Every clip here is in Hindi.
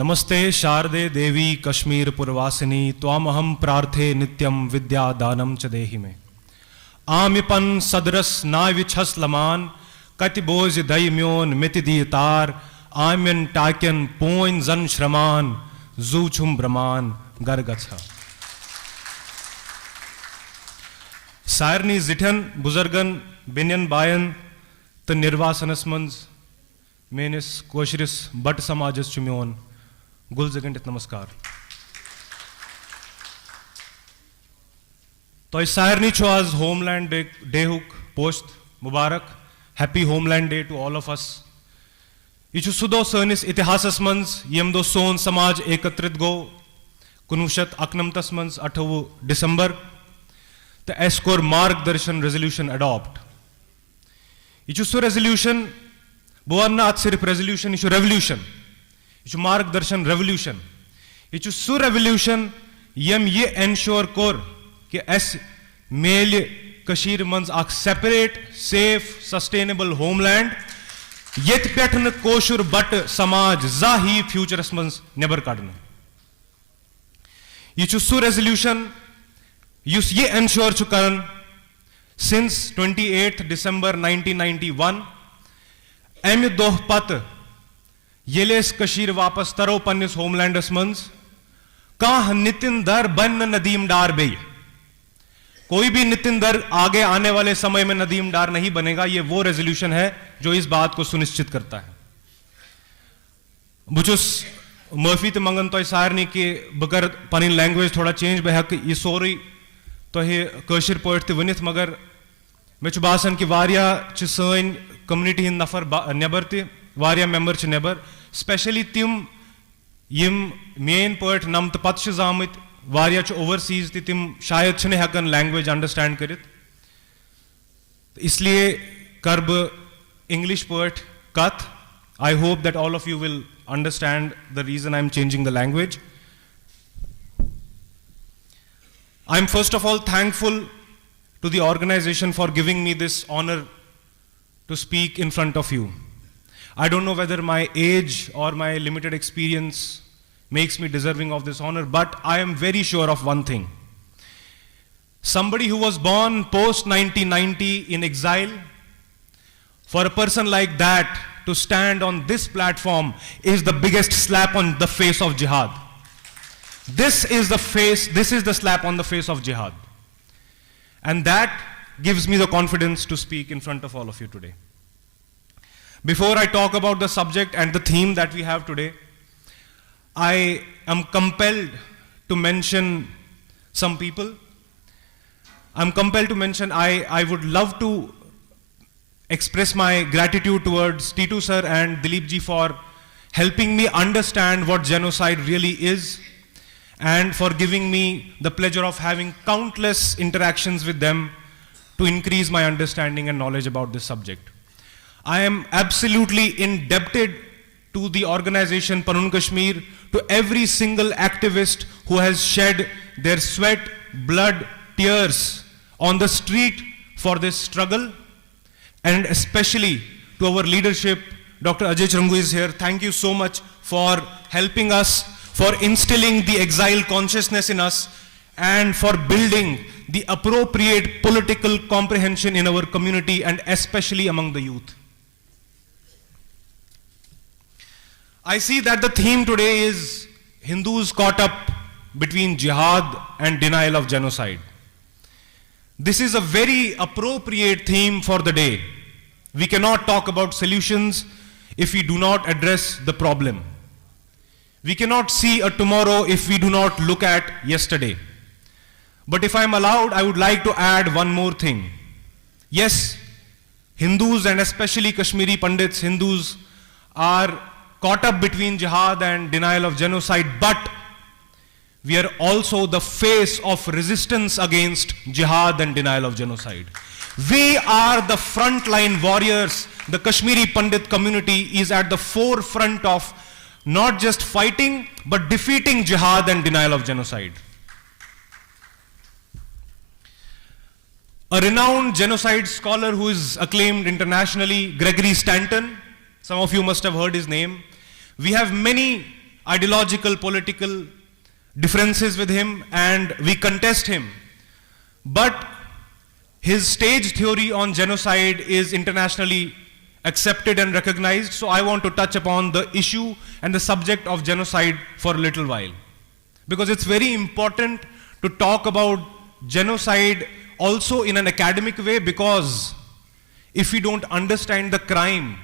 नमस्ते शारदे देवी कश्मीर पुरवासिनी त्वामहं प्रार्थे नित्यं विद्यादानं च देहि मे आमिपन सदरस नाविछस लमान कतिबोज दयम्योन मितिदीतार आम्यन टाक्यन पोइन जन श्रमान जूछुम ब्रमान गरगछ सारनी जिठन बुजुर्गन बिनियन बायन त निर्वासनस मंज मेनिस कोशरिस बट समाजस चुम्योन गुल जगंडित नमस्कार तो सारनी छो आज होमलैंड डे हुक पोस्ट मुबारक happy homeland day to all of us यह सुदो सनिस इतिहासस मंज यम दो सोन समाज एकत्रित गो 1991 मंज 28 दिसंबर तो अस कोर मार्गदर्शन रेजोल्यूशन अडॉप्ट यह सो रेजोल्यूशन बह वन अत सिर्फ रेजोल्यूशन यह रेवोल्यूशन यह मार्गदर्शन रेवोल्यूशन यह सो रेवोल्यूशन यम ये एनश्योर कोर कि अस मेल कशीर मंज अख सेपरेट सेफ सस्टेनेबल होमलैंड येत पेठ न कोशुर बट समाज जाही फ्यूचरस मंज नेबर कड़न यह सो रेजोल्यूशन युस ये एनश्योर छु करन सिंस 28 दिसंबर 1991 अमि दोह पत येलेस कशीर वापस तरो पन्निस होमलैंडस मंज काह नितिन दर बन नदीम डार बे कोई भी नितिन दर आगे आने वाले समय में नदीम डार नहीं बनेगा। ये वो रेजोल्यूशन है जो इस बात को सुनिश्चित करता है। बुचुस माफी तो मंगन तो सारनी के बकर पन लैंग्वेज थोड़ा चेंज बहक ये सोरी तो हे कशिर पोट ते वनित मगर मे बासान कि वारिया सन कम्युनिटी हिंद नफर नेबर ते वारिया मेंबर च नेबर स्पेशली तिम यम मेन पोट नम तो पत जामत वारिया च ओवरसीज ते तिम शायद छने हकन लैंग्वेज अंडरस्टैंड करित इसलिए कर ब इंग्लिश पोट कथ I hope that all of you will understand the reason I'm changing the language. I'm first of all thankful to the organization for giving me this honor to speak in front of you. I don't know whether my age or my limited experience makes me deserving of this honor, but I am very sure of one thing. Somebody who was born post 1990 in exile, for a person like that to stand on this platform is the biggest slap on the face of jihad. This is the slap on the face of jihad. And that gives me the confidence to speak in front of all of you today. Before I talk about the subject and the theme that we have today, I am compelled to mention some people. I'm compelled to mention, I would love to express my gratitude towards Titu sir and Dilip ji for helping me understand what genocide really is and for giving me the pleasure of having countless interactions with them to increase my understanding and knowledge about this subject. I am absolutely indebted to the organization Panun Kashmir, to every single activist who has shed their sweat, blood, tears on the street for this struggle, and especially to our leadership. Dr. Ajay Charangu is here. Thank you so much for helping us, for instilling the exile consciousness in us, and for building the appropriate political comprehension in our community and especially among the youth. I see that the theme today is Hindus caught up between jihad and denial of genocide. This is a very appropriate theme for the day. We cannot talk about solutions if we do not address the problem. We cannot see a tomorrow if we do not look at yesterday. But if I'm allowed, I would like to add one more thing. Yes, Hindus and especially Kashmiri Pandits, Hindus are caught up between jihad and denial of genocide, but we are also the face of resistance against jihad and denial of genocide. We are the frontline warriors. The Kashmiri Pandit community is at the forefront of not just fighting, but defeating jihad and denial of genocide. A renowned genocide scholar who is acclaimed internationally, Gregory Stanton, some of you must have heard his name. We have many ideological, political differences with him, and we contest him. But his stage theory on genocide is internationally accepted and recognized, so I want to touch upon the issue and the subject of genocide for a little while. Because it's very important to talk about genocide also in an academic way, because if we don't understand the crime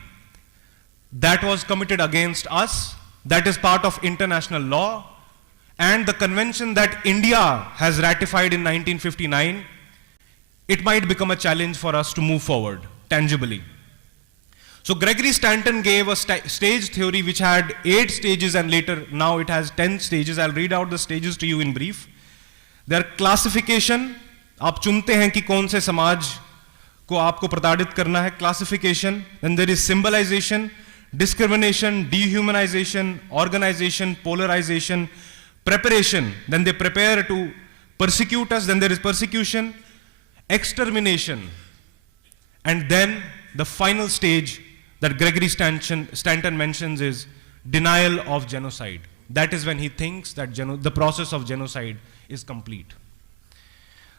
that was committed against us, that is part of international law, and the convention that India has ratified in 1959, it might become a challenge for us to move forward tangibly. So Gregory Stanton gave a stage theory which had 8 stages, and later now it has 10 stages. I'll read out the stages to you in brief. There are classification, आप चुनते हैं कि कौन से समाज को आपको प्रताड़ित करना है, classification. Then there is symbolization, discrimination, dehumanization, organization, polarization, preparation. Then they prepare to persecute us. Then there is persecution, extermination, and then the final stage that Gregory Stanton mentions is denial of genocide. That is when he thinks that the process of genocide is complete.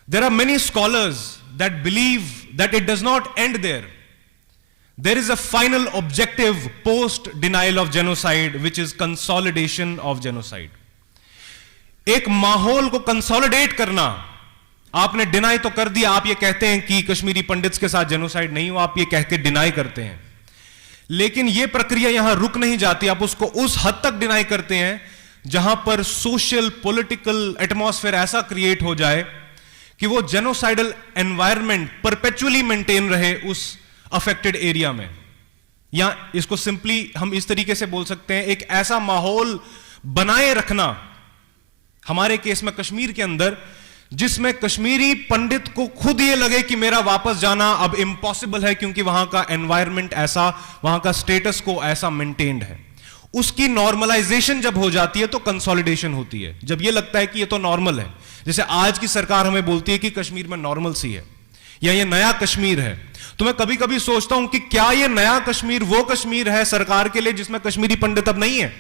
There are many scholars that believe that it does not end there. There is a final objective post denial of genocide, which is consolidation of genocide. एक माहौल को कंसोलिडेट करना, आपने डिनाई तो कर दिया, आप ये कहते हैं कि कश्मीरी पंडित्स के साथ जेनोसाइड नहीं हुआ, आप ये कह के डिनाई करते हैं, लेकिन ये प्रक्रिया यहां रुक नहीं जाती, आप उसको उस हद तक डिनाई करते हैं जहां पर सोशल पॉलिटिकल एटमॉस्फेयर ऐसा क्रिएट हो जाए कि वो जेनोसाइडल एनवायरनमेंट परपेचुअली मेंटेन रहे उस अफेक्टेड एरिया में, या इसको सिंपली हम इस तरीके से बोल सकते हैं, एक ऐसा माहौल बनाए रखना हमारे केस में कश्मीर के अंदर जिसमें कश्मीरी पंडित को खुद ये लगे कि मेरा वापस जाना अब इम्पॉसिबल है, क्योंकि वहां का एनवायरनमेंट ऐसा, वहां का स्टेटस को ऐसा मेंटेन्ड है. उसकी नॉर्मलाइजेशन जब हो जाती है तो कंसोलिडेशन होती है. जब ये लगता है कि ये तो नॉर्मल है, जैसे आज की सरकार हमें बोलती है कि कश्मीर में नॉर्मल सी है या ये नया कश्मीर है, तो मैं कभी कभी सोचता हूं कि क्या ये नया कश्मीर वो कश्मीर है सरकार के लिए जिसमें कश्मीरी पंडित अब नहीं है?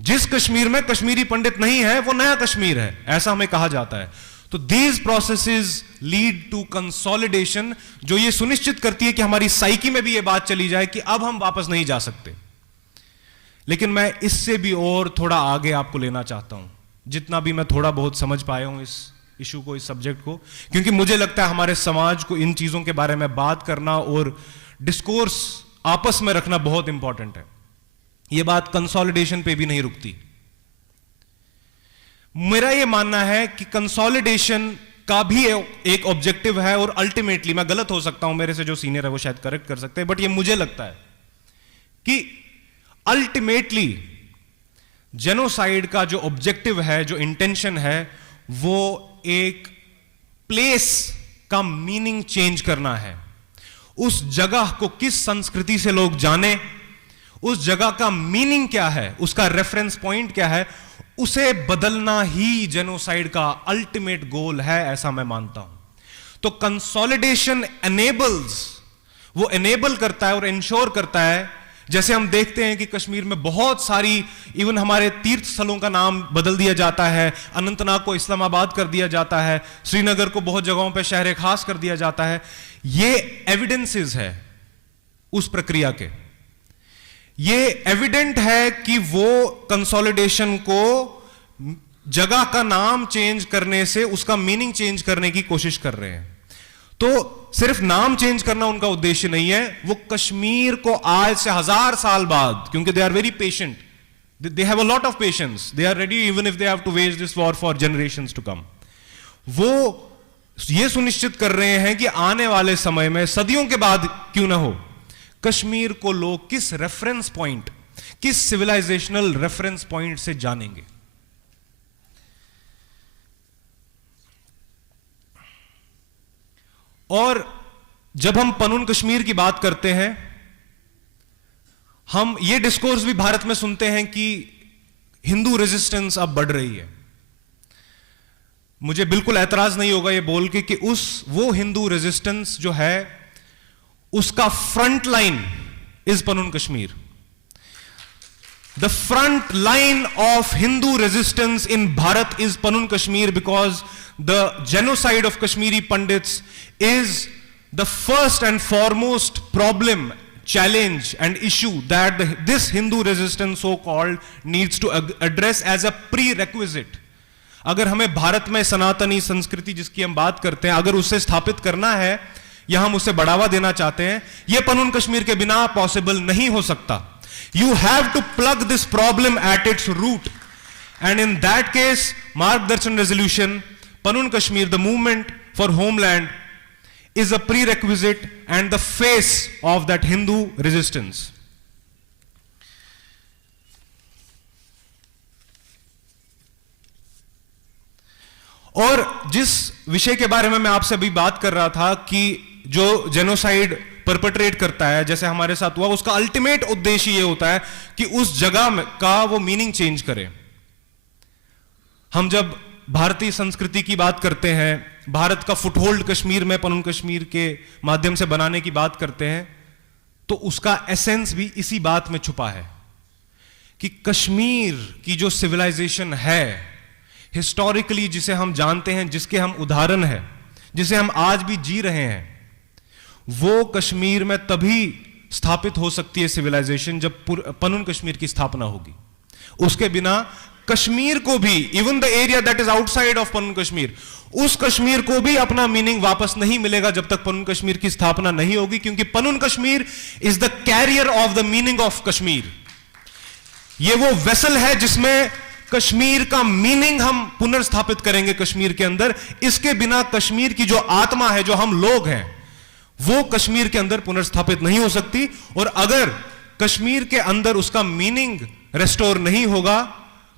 जिस कश्मीर में कश्मीरी पंडित नहीं है वो नया कश्मीर है, ऐसा हमें कहा जाता है. तो these processes lead to consolidation, जो ये सुनिश्चित करती है कि हमारी साइकी में भी ये बात चली जाए कि अब हम वापस नहीं जा सकते. लेकिन मैं इससे भी और थोड़ा आगे आपको लेना चाहता हूं, जितना भी मैं थोड़ा बहुत समझ पाया हूं इस इशू को, इस सब्जेक्ट को, क्योंकि मुझे लगता है हमारे समाज को इन चीजों के बारे में बात करना और डिस्कोर्स आपस में रखना बहुत इंपॉर्टेंट है. यह बात कंसोलिडेशन पे भी नहीं रुकती. मेरा यह मानना है कि कंसोलिडेशन का भी एक ऑब्जेक्टिव है, और अल्टीमेटली, मैं गलत हो सकता हूं, मेरे से जो सीनियर है वो शायद करेक्ट कर सकते हैं, बट ये मुझे लगता है कि अल्टीमेटली जेनोसाइड का जो ऑब्जेक्टिव है, जो इंटेंशन है, वो एक प्लेस का मीनिंग चेंज करना है. उस जगह को किस संस्कृति से लोग जाने, उस जगह का मीनिंग क्या है, उसका रेफरेंस पॉइंट क्या है, उसे बदलना ही जेनोसाइड का अल्टीमेट गोल है, ऐसा मैं मानता हूं. तो कंसोलिडेशन एनेबल्स, वो एनेबल करता है और इंश्योर करता है, जैसे हम देखते हैं कि कश्मीर में बहुत सारी, इवन हमारे तीर्थ स्थलों का नाम बदल दिया जाता है, अनंतनाग को इस्लामाबाद कर दिया जाता है, श्रीनगर को बहुत जगहों पर शहर खास कर दिया जाता है. ये एविडेंसेस है उस प्रक्रिया के. ये एविडेंट है कि वो कंसोलिडेशन को जगह का नाम चेंज करने से उसका मीनिंग चेंज करने की कोशिश कर रहे हैं. तो सिर्फ नाम चेंज करना उनका उद्देश्य नहीं है, वो कश्मीर को आज से 1000 साल बाद, क्योंकि they are very patient, they have a lot of patience, they are ready even if they have to wage this war for generations to come. वो ये सुनिश्चित कर रहे हैं कि आने वाले समय में, सदियों के बाद क्यों ना हो, कश्मीर को लोग किस रेफरेंस पॉइंट, किस सिविलाइजेशनल रेफरेंस पॉइंट से जानेंगे. और जब हम पनून कश्मीर की बात करते हैं, हम ये डिस्कोर्स भी भारत में सुनते हैं कि हिंदू रेजिस्टेंस अब बढ़ रही है. मुझे बिल्कुल ऐतराज नहीं होगा ये बोल के कि वो हिंदू रेजिस्टेंस जो है, उसका front line is Panun Kashmir. The front line of Hindu resistance in Bharat is Panun Kashmir, because the genocide of Kashmiri Pandits is the first and foremost problem, challenge and issue that this Hindu resistance so-called needs to address as a prerequisite. अगर हमें भारत में सनातनी संस्कृति जिसकी हम बात करते हैं, अगर उसे स्थापित करना है या हम उसे बढ़ावा देना चाहते हैं, यह पनून कश्मीर के बिना पॉसिबल नहीं हो सकता. You have to plug this problem at its root. And in that case, Margdarshan Resolution, Panun Kashmir, the movement for homeland, is a prerequisite and the face of that Hindu resistance. और जिस विषय के बारे में मैं आपसे अभी बात कर रहा था कि जो जेनोसाइड परपेट्रेट करता है, जैसे हमारे साथ हुआ, उसका अल्टीमेट उद्देश्य यह होता है कि उस जगह का वो मीनिंग चेंज करे. हम जब भारतीय संस्कृति की बात करते हैं, भारत का फुटहोल्ड कश्मीर में पनून कश्मीर के माध्यम से बनाने की बात करते हैं, तो उसका एसेंस भी इसी बात में छुपा है कि कश्मीर की जो सिविलाइजेशन है हिस्टोरिकली, जिसे हम जानते हैं, जिसके हम उदाहरण हैं, जिसे हम आज भी जी रहे हैं, वो कश्मीर में तभी स्थापित हो सकती है सिविलाइजेशन जब पनून कश्मीर की स्थापना होगी. उसके बिना कश्मीर को भी, even the area that is outside of Panun Kashmir, उस कश्मीर को भी अपना मीनिंग वापस नहीं मिलेगा जब तक पनून कश्मीर की स्थापना नहीं होगी, क्योंकि Panun Kashmir is the carrier of the meaning of Kashmir. ये वो वेसल है जिसमें कश्मीर का मीनिंग हम पुनर्स्थापित करेंगे कश्मीर के अंदर. इसके बिना कश्मीर की जो आत्मा है, जो हम लोग हैं, वो कश्मीर के अंदर पुनर्स्थापित नहीं हो सकती. और अगर कश्मीर के अंदर उसका मीनिंग रेस्टोर नहीं होगा,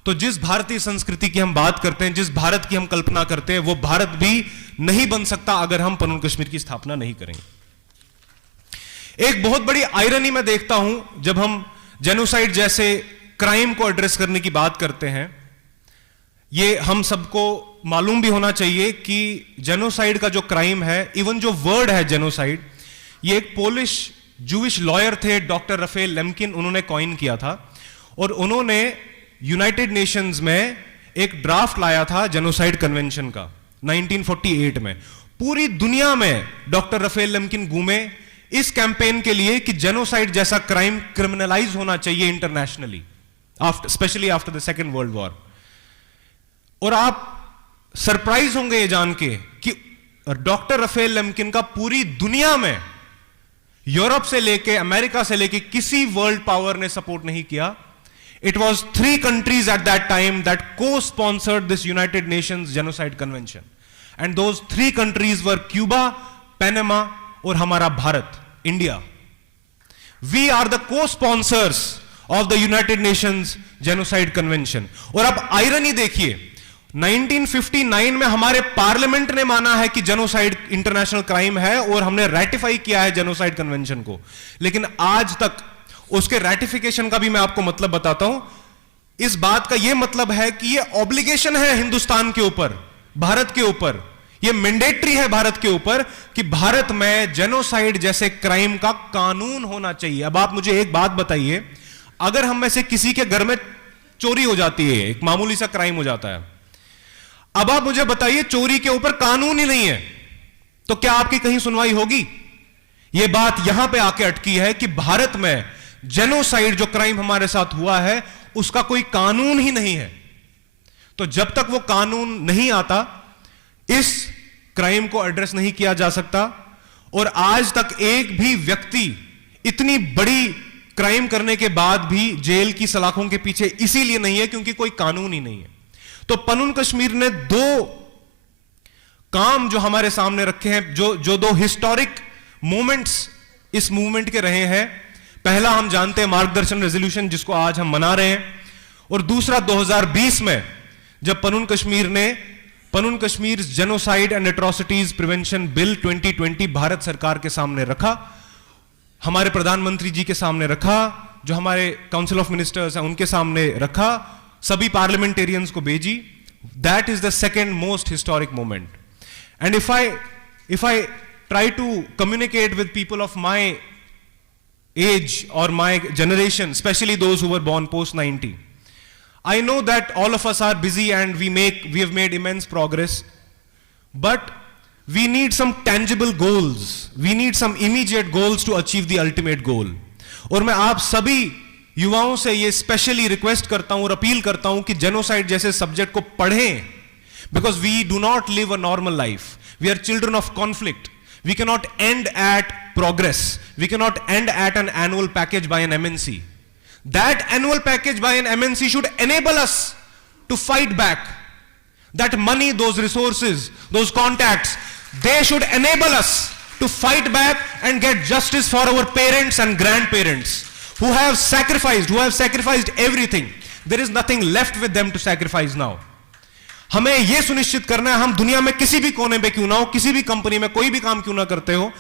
तो जिस भारतीय संस्कृति की हम बात करते हैं, जिस भारत की हम कल्पना करते हैं, वो भारत भी नहीं बन सकता अगर हम पनून कश्मीर की स्थापना नहीं करेंगे. एक बहुत बड़ी आयरनी मैं देखता हूं जब हम जेनोसाइड जैसे क्राइम को एड्रेस करने की बात करते हैं. ये हम सबको मालूम भी होना चाहिए कि जेनोसाइड का जो क्राइम है, इवन जो वर्ड है जेनोसाइड, ये एक पोलिश जूविश लॉयर थे डॉक्टर रफेल लेम्किन, उन्होंने कॉइन किया था. और उन्होंने यूनाइटेड नेशंस में एक ड्राफ्ट लाया था जेनोसाइड कन्वेंशन का 1948 में. पूरी दुनिया में डॉक्टर रफेल लेम्किन घूमे इस कैंपेन के लिए कि जेनोसाइड जैसा क्राइम क्रिमिनलाइज होना चाहिए internationally, specially after the second world war. और आप सरप्राइज होंगे ये जान के कि डॉक्टर रफेल लेम्किन का पूरी दुनिया में, यूरोप से लेके अमेरिका से लेके, किसी वर्ल्ड पावर ने सपोर्ट नहीं किया. It was 3 countries at that time that co-sponsored this United Nations Genocide Convention. And those 3 countries were Cuba, Panama और हमारा Bharat, India. We are the co-sponsors of the United Nations Genocide Convention. और अब आयरनी देखिए, 1959 में हमारे पार्लियामेंट ने माना है कि जेनोसाइड इंटरनेशनल क्राइम है और हमने रेटिफाई किया है जेनोसाइड कन्वेंशन को. लेकिन आज तक उसके रेटिफिकेशन का भी मैं आपको मतलब बताता हूं. इस बात का यह मतलब है कि यह ऑब्लिगेशन है हिंदुस्तान के ऊपर, भारत के ऊपर, यह मैंडेटरी है भारत के ऊपर कि भारत में जेनोसाइड जैसे क्राइम का कानून होना चाहिए. अब आप मुझे एक बात बताइए, अगर हम में से किसी के घर में चोरी हो जाती है, एक मामूली सा क्राइम हो जाता है, अब आप मुझे बताइए चोरी के ऊपर कानून ही नहीं है, तो क्या आपकी कहीं सुनवाई होगी? यह बात यहां पे आके अटकी है कि भारत में जेनोसाइड जो क्राइम हमारे साथ हुआ है उसका कोई कानून ही नहीं है. तो जब तक वो कानून नहीं आता, इस क्राइम को एड्रेस नहीं किया जा सकता. और आज तक एक भी व्यक्ति इतनी बड़ी क्राइम करने के बाद भी जेल की सलाखों के पीछे इसीलिए नहीं है क्योंकि कोई कानून ही नहीं है. तो पनून कश्मीर ने 2 काम जो हमारे सामने रखे हैं, जो 2 हिस्टोरिक मोमेंट्स इस मूवमेंट के रहे हैं. पहला हम जानते हैं मार्गदर्शन रेजोल्यूशन, जिसको आज हम मना रहे हैं. और दूसरा 2020 में जब Panun Kashmir genocide and atrocities prevention bill 2020 Bharat सरकार के सामने रखा, हमारे प्रधानमंत्री जी के सामने रखा, जो हमारे काउंसिल ऑफ मिनिस्टर्स हैं उनके सामने रखा, सभी पार्लियामेंटेरियंस को भेजी. That is the second most historic moment. And if I try to communicate with people of my age or my generation, especially those who were born post 90, I know that all of us are busy and we have made immense progress, but we need some tangible goals. We need some immediate goals to achieve the ultimate goal. और मैं आप सभी युवाओं से ये स्पेशली रिक्वेस्ट करता हूं और अपील करता हूं कि जेनोसाइड जैसे सब्जेक्ट को पढ़ें, because we do not live a normal life. We are children of conflict. We cannot end at progress. We cannot end at an annual package by an MNC. That annual package by an MNC should enable us to fight back. That money, those resources, those contacts, they should enable us to fight back and get justice for our parents and grandparents who have sacrificed everything. There is nothing left with them to sacrifice now. हमें यह सुनिश्चित करना है, हम दुनिया में किसी भी कोने पे क्यों ना हो, किसी भी कंपनी में कोई भी काम क्यों ना करते हो,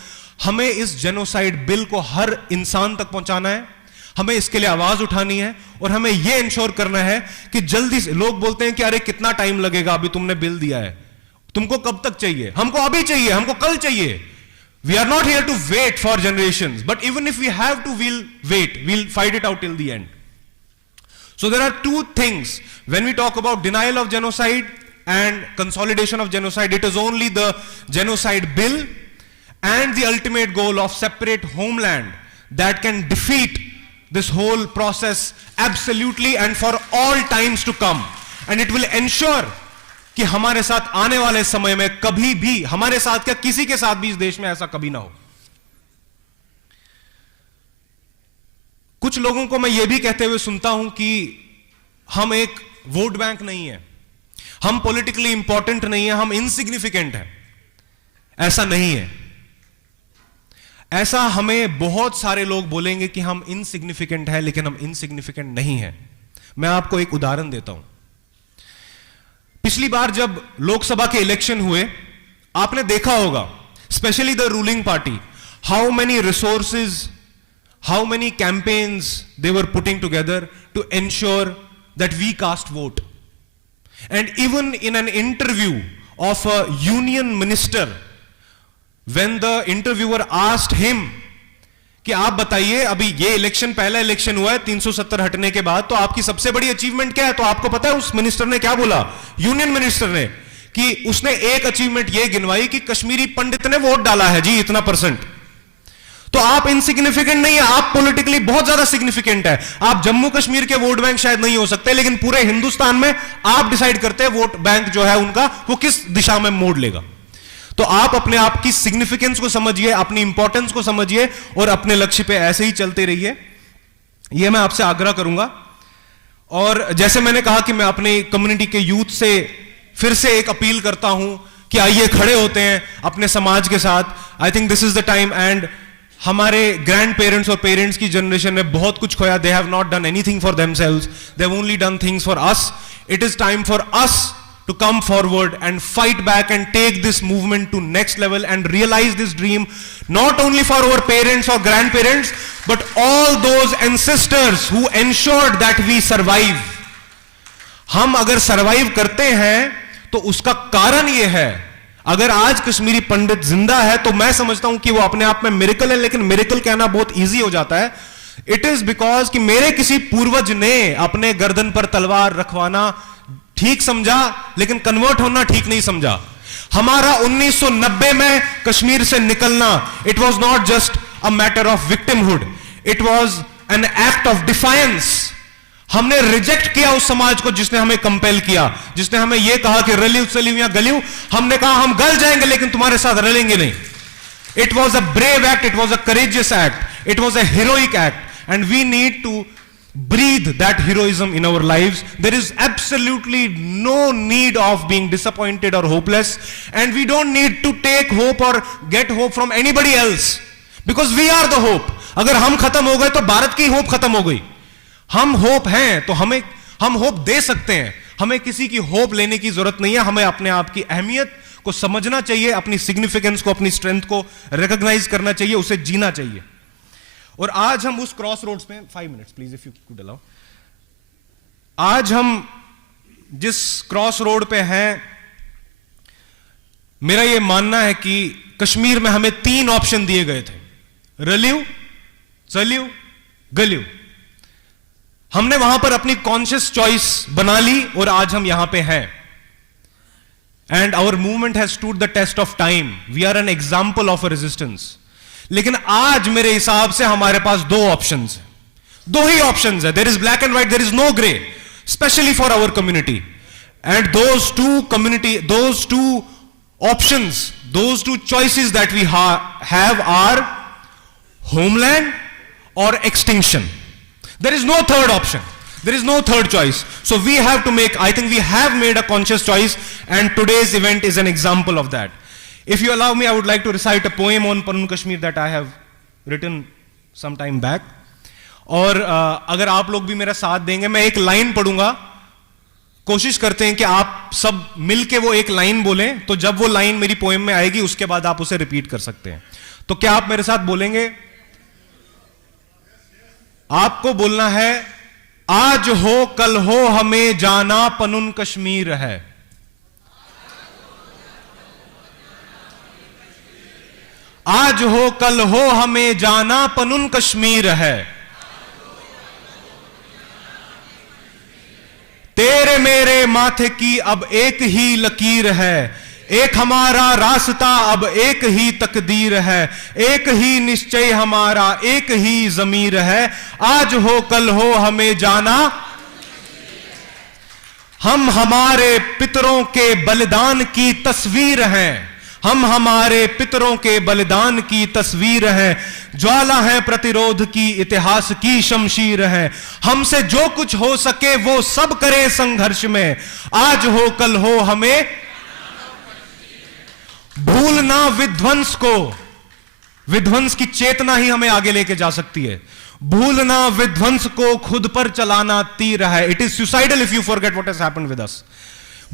हमें इस जेनोसाइड बिल को हर इंसान तक पहुंचाना है, हमें इसके लिए आवाज उठानी है और हमें यह इंश्योर करना है कि जल्दी से। लोग बोलते हैं कि अरे कितना टाइम लगेगा, अभी तुमने बिल दिया है, तुमको कब तक चाहिए? हमको अभी चाहिए, हमको कल चाहिए। We are not here to wait for generations, but even if we have to, we'll wait, we'll fight it out till the end. So there are two things. When we talk about denial of genocide and consolidation of genocide, it is only the genocide bill and the ultimate goal of separate homeland that can defeat this whole process absolutely and for all times to come. And it will ensure कि हमारे साथ आने वाले समय में कभी भी, हमारे साथ क्या किसी के साथ भी इस देश में ऐसा कभी ना हो। कुछ लोगों को मैं यह भी कहते हुए सुनता हूं कि हम एक वोट बैंक नहीं है, हम पॉलिटिकली इंपॉर्टेंट नहीं है, हम इनसिग्निफिकेंट हैं। ऐसा नहीं है। ऐसा हमें बहुत सारे लोग बोलेंगे कि हम इनसिग्निफिकेंट हैं, लेकिन हम इनसिग्निफिकेंट नहीं हैं। मैं आपको एक उदाहरण देता हूं। पिछली बार जब लोकसभा के इलेक्शन हुए, आपने देखा होगा, specially the ruling party, how many resources, how many campaigns they were putting together to ensure that we cast vote. And even in an interview of a union minister, when the interviewer asked him कि आप बताइए, अभी ये इलेक्शन, पहला इलेक्शन हुआ है 370 हटने के बाद, तो आपकी सबसे बड़ी अचीवमेंट क्या है? तो आपको पता है उस मिनिस्टर ने क्या बोला? यूनियन मिनिस्टर ने, कि उसने एक अचीवमेंट ये गिनवाई कि कश्मीरी पंडित ने वोट डाला है जी इतना %। तो आप इनसिग्निफिकेंट नहीं है, आप पॉलिटिकली बहुत ज्यादा सिग्निफिकेंट है। आप जम्मू कश्मीर के वोट बैंक शायद नहीं हो सकते, लेकिन पूरे हिंदुस्तान में आप डिसाइड करते हैं वोट बैंक जो है उनका वो किस दिशा में मोड़ लेगा। तो आप अपने आप की सिग्निफिकेंस को समझिए, अपनी इंपॉर्टेंस को समझिए और अपने लक्ष्य पे ऐसे ही चलते रहिए, यह मैं आपसे आग्रह करूंगा। और जैसे मैंने कहा कि मैं अपनी कम्युनिटी के यूथ से फिर से एक अपील करता हूं कि आइए खड़े होते हैं अपने समाज के साथ। I think this is the time. And हमारे ग्रैंड पेरेंट्स और पेरेंट्स की जनरेशन ने बहुत कुछ खोया। They have not done anything for themselves, they have only done things for us. It is time for us to come forward and fight back and take this movement to next level and realize this dream, not only for our parents or grandparents, but all those ancestors who ensured that we survive. हम अगर survive करते हैं तो उसका कारण ये है, अगर आज कश्मीरी पंडित जिंदा है तो मैं समझता हूं कि वो अपने आप में मिरेकल है, लेकिन मिरेकल कहना बहुत इजी हो जाता है। इट इज बिकॉज कि मेरे किसी पूर्वज ने अपने गर्दन पर तलवार रखवाना ठीक समझा, लेकिन कन्वर्ट होना ठीक नहीं समझा। हमारा 1990 में कश्मीर से निकलना, it was not just a matter of victimhood, it was an act of defiance. हमने रिजेक्ट किया उस समाज को जिसने हमें कंपेल किया, जिसने हमें यह कहा कि रलियो चलियो या गलियो। हमने कहा हम गल जाएंगे लेकिन तुम्हारे साथ रलेंगे नहीं। It was a brave act, it was a courageous act, it was a heroic act, and we need to breathe that heroism in our lives. There is absolutely no need of being disappointed or hopeless, and we don't need to take hope or get hope from anybody else, because we are the hope. अगर हम खत्म हो गए तो भारत की होप खत्म हो गई। हम होप हैं तो हम होप दे सकते हैं, हमें किसी की होप लेने की जरूरत नहीं है। हमें अपने आप की अहमियत को समझना चाहिए, अपनी सिग्निफिकेंस को, अपनी स्ट्रेंथ को रिकॉग्नाइज करना चाहिए, उसे जीना चाहिए। और आज हम उस क्रॉस रोड्स पे, 5 minutes please if you could allow, आज हम जिस क्रॉस रोड पे हैं, मेरा यह मानना है कि कश्मीर में हमें 3 ऑप्शन दिए गए थे, रलियो, चलियो गलियो। हमने वहां पर अपनी कॉन्शियस चॉइस बना ली और आज हम यहां पे हैं। And our movement has stood the test of time, we are an example of a resistance. लेकिन आज मेरे हिसाब से हमारे पास दो ऑप्शंस हैं, दो ही ऑप्शंस है, there is black and white, there is no grey, specially for our community. And those two options, those two choices that we have are homeland or extinction. There is no third option, there is no third choice. So we have to make, I think we have made a conscious choice, and today's event is an example of that. If you allow me, I would like to recite a poem on Panun Kashmir that I have written some time back. और अगर आप लोग भी मेरा साथ देंगे, मैं एक लाइन पढ़ूंगा, कोशिश करते हैं कि आप सब मिलके वो एक लाइन बोलें, तो जब वो लाइन मेरी पोएम में आएगी उसके बाद आप उसे रिपीट कर सकते हैं। तो क्या आप मेरे साथ बोलेंगे? आपको बोलना है, आज हो कल हो हमें जाना पनुन कश्मीर है। आज हो कल हो हमें जाना पनुन कश्मीर है। तेरे मेरे माथे की अब एक ही लकीर है, एक हमारा रास्ता अब एक ही तकदीर है, एक ही निश्चय हमारा एक ही ज़मीर है। आज हो कल हो हमें जाना, हम हमारे पितरों के बलिदान की तस्वीर हैं, हम हमारे पितरों के बलिदान की तस्वीर है। ज्वाला है प्रतिरोध की, इतिहास की शमशीर है। हमसे जो कुछ हो सके वो सब करें संघर्ष में। आज हो कल हो हमें भूलना विध्वंस को, विध्वंस की चेतना ही हमें आगे लेके जा सकती है। भूलना विध्वंस को खुद पर चलाना तीर है। It is suicidal if you forget what has happened with us.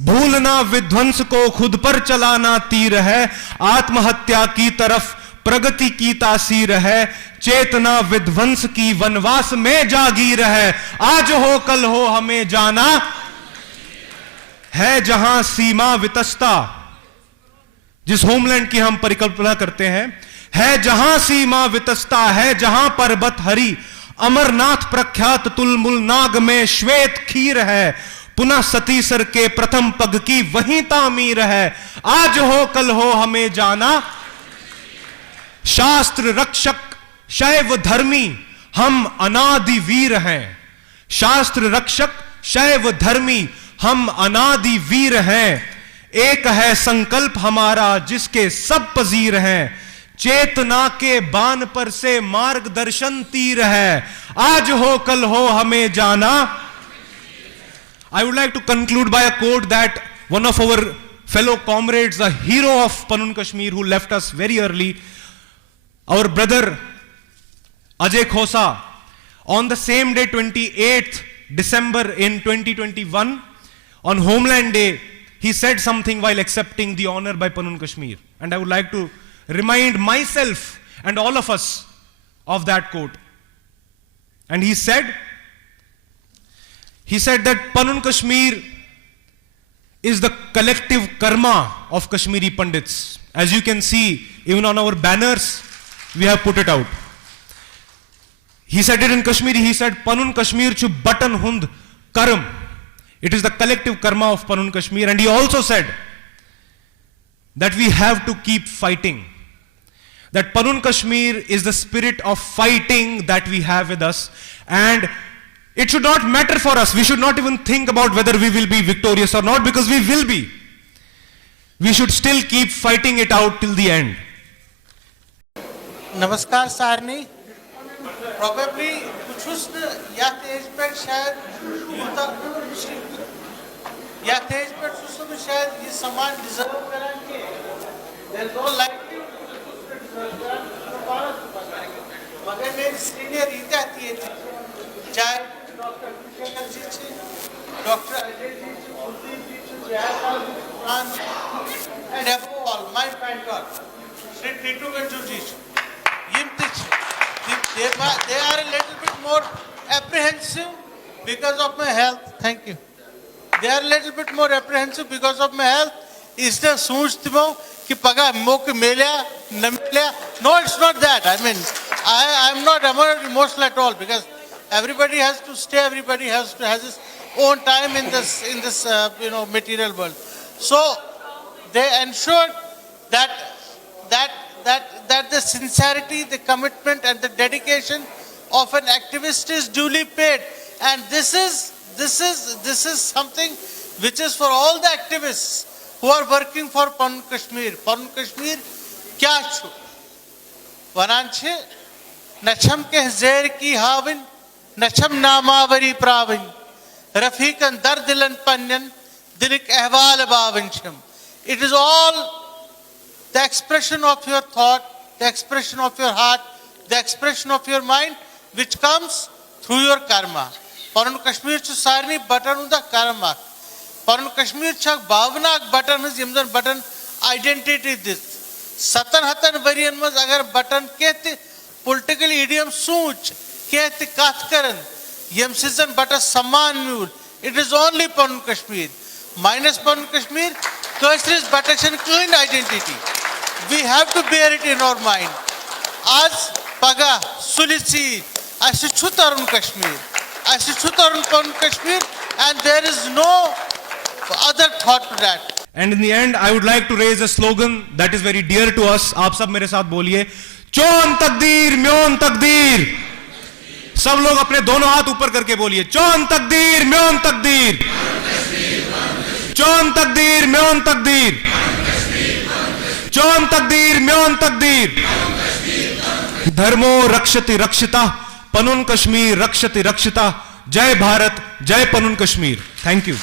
भूलना विध्वंस को खुद पर चलाना तीर है, आत्महत्या की तरफ प्रगति की तासीर है। चेतना विध्वंस की वनवास में जागीर है। आज हो कल हो हमें जाना है जहां सीमा वितस्ता, जिस होमलैंड की हम परिकल्पना करते हैं, है जहां सीमा वितस्ता है, जहां पर्वत हरी अमरनाथ प्रख्यात तुलमुल नाग में श्वेत खीर है। पुनः सतीसर के प्रथम पग की वहीं तामीर है। आज हो कल हो हमें जाना, शास्त्र रक्षक शैव धर्मी हम अनादि वीर हैं। शास्त्र रक्षक शैव धर्मी हम अनादि वीर हैं। एक है संकल्प हमारा जिसके सब पजीर हैं। चेतना के बान पर से मार्गदर्शन तीर है। आज हो कल हो हमें जाना। I would like to conclude by a quote that one of our fellow comrades, the hero of Panun Kashmir, who left us very early, our brother Ajay Khosa, on the same day, 28th December in 2021, on Homeland Day, he said something while accepting the honor by Panun Kashmir. And I would like to remind myself and all of us of that quote. And he said that Panun Kashmir is the collective karma of Kashmiri Pandits. As you can see, even on our banners, we have put it out. He said it in Kashmiri, he said, Panun Kashmir chu button hund karam. It is the collective karma of Panun Kashmir. And he also said that we have to keep fighting. That Panun Kashmir is the spirit of fighting that we have with us. And it should not matter for us. We should not even think about whether we will be victorious or not, because we will be. We should still keep fighting it out till the end. नमस्कार सारनी। Probably कुछ या तेज पर शायद या तेज पर कुछ शायद ये सम्मान डिजर्व करेंगे। There is no likelihood मगर मेरी सीनियर रीता थी, चाहे डॉक्टर कृष्ण जी थे, डॉक्टर अजय जी थे, कुलदीप जी थे, जयपाल जी, कुरान जी, and above all, my mentor, Sri Titu Ganju ji, they are a little bit more apprehensive because of my health. Thank you. They are a little bit more apprehensive because of my health. इसलिए सोचते हो कि पगा मुख मिला न मिला. No, it's not that. I mean. I'm not emotional at all because everybody has to stay. Everybody has his own time in this material world. So they ensured that the sincerity, the commitment, and the dedication of an activist is duly paid. And this is something which is for all the activists who are working for Pannu Kashmir. Pannu Kashmir kya chu? Vananche nacham ke zer ki havin nacham namavari pravin rafiqan dardilan panyan dinik ehwal bavincham. It is all the expression of your thought, the expression of your heart, the expression of your mind, which comes through your karma. Pannu Kashmir chu sarni button unda karma. Pannu Kashmir chak bhavnak button is yimdan button identity this. Satan hatan varian mas agar button kehte political idiom soch kehte kathkaran yem season button saman mule. It is only Pannu Kashmir. Minus Pannu Kashmir, Kashmir's button clean identity. We have to bear it in our mind. As paga sulici ashutarun Kashmir, ashutarun Pannu Kashmir, and there is no other thought to that. And in the end, I would like to raise a slogan that is very dear to us. आप सब मेरे साथ बोलिए, चौन तकदीर म्योन तकदीर. सब लोग अपने दोनों हाथ ऊपर करके बोलिए, चौन तकदीर म्योन तकदीर. चौन तकदीर म्योन तकदीर. चौन तकदीर म्योन तकदीर. धर्मो रक्षति रक्षिता, पनुन कश्मीर रक्षति रक्षिता. जय भारत, जय पनुन कश्मीर. Thank you.